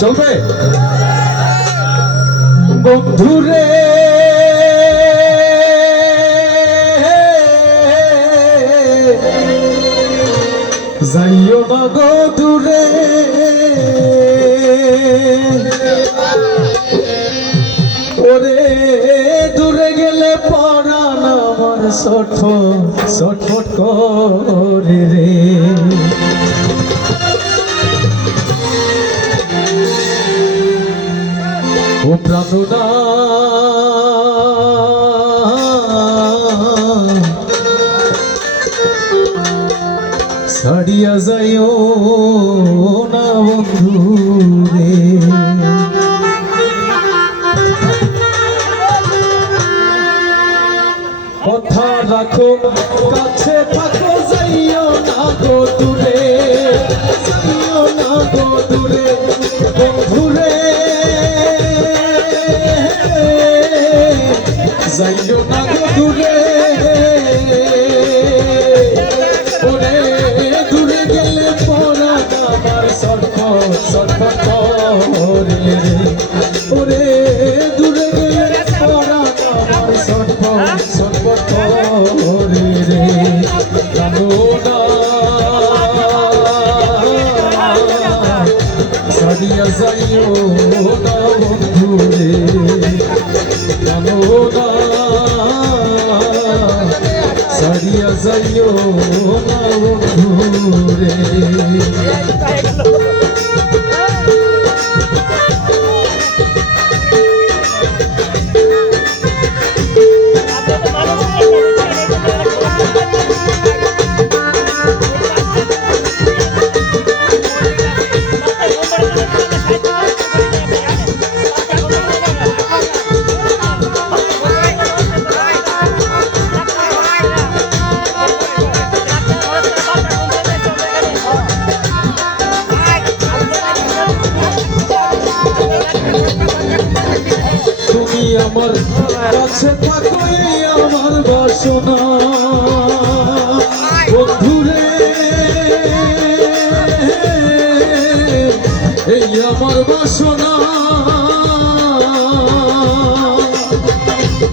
চলবে বন্ধুরে যাইও না গো দূরে ওরে দূরে গেলে পরাণ আমার ছটফট করে রে ও প্রাণনা ছাড়িয়া যাইও না বন্ধু রে কথা রাখো কাছে থাকো যাইও না গো দূরে যাইও না গো দূরে বন্ধুরে যাইও না গো দূরে ওরে দূরে গেলে পরা আমার সটফট করে রে ওরে দূরে গেলে পরা আমার সটফট করে রে জানো না ছাড়িয়া যাইও না বন্ধু রে জানো না ছাড়িয়া যাইও না বন্ধু রে আমার কাছে থাকো আমার বাসনা বন্ধুরে এই আমার বাসনা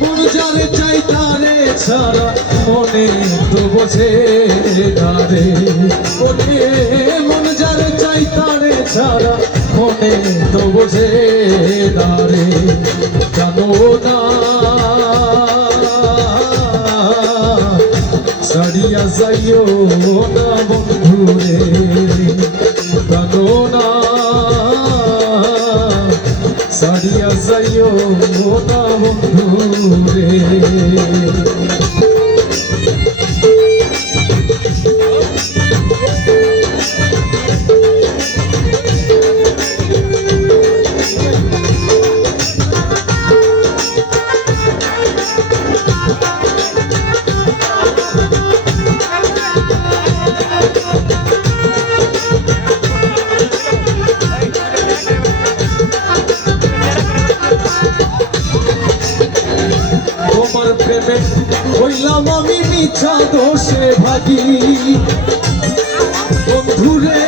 মন যারে চাই তারে ছাড়া মনে তো বোঝে তারে ওরে মন যারে চাই তারে ছাড়া মনে তো বোঝে তারে জানো না ছাড়িয়া যাইও না বন্ধুরে জানো না ছাড়িয়া যাইও না বন্ধুরে প্রেমে হইলাম আমি মিছা দোষে ভাগি বন্ধুরে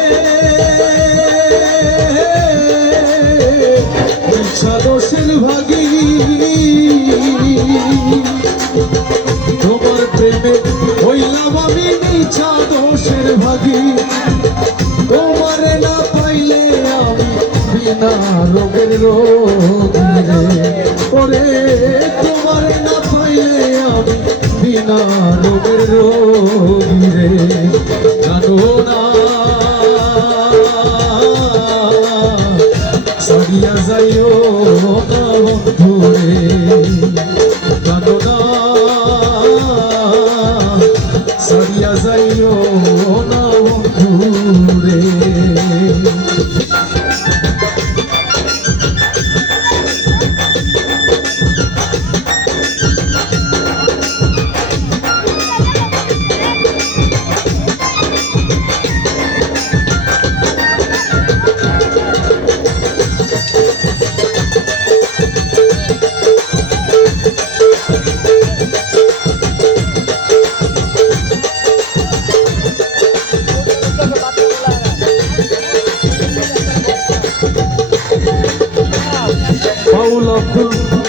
মিছা দোষের ভাগি তোমার প্রেমে হইলাম আমি মিছা দোষের ভাগি তোমারে না পাইলে আমি বিনা রোগের রোগী রে ওরে তোমারে না পাইলে আমি বিনা রোগের রোগী রে জানো না ছাড়িয়া যাইও না বন্ধুরে জানো না ছাড়িয়া যাইও না বন্ধুরে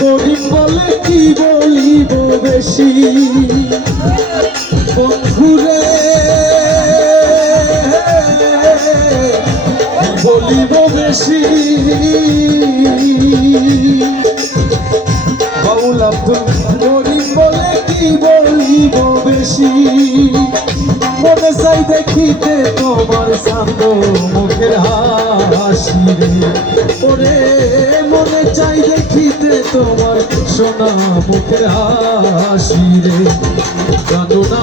করিম বলে কি বলিব বেশি বন্ধুরে বলিব বেশি বাউল আব্দুল করিম বলে কি বলিব বেশি মনে চাই দেখিতে তোমার শান্ত মুখের হাসি রে ওরে মনে চাই দেখিতে তোমার সোনা মুখের হাসি রে জানো না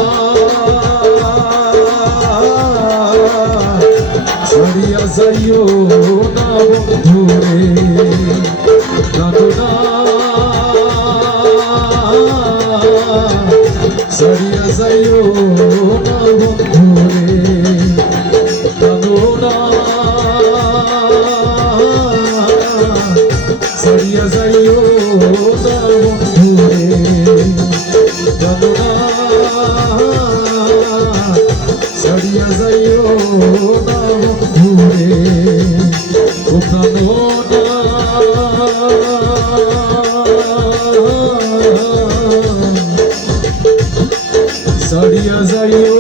ছাড়িয়া যাইও না বন্ধু রে জানো না ছাড়িয়া যাইও না বন্ধু রে জানো না ছাড়িয়া যাইও না বন্ধু রে জানো না ছাড়িয়া যাইও না বন্ধু রে ও জানো না ছাড়িয়া যাইও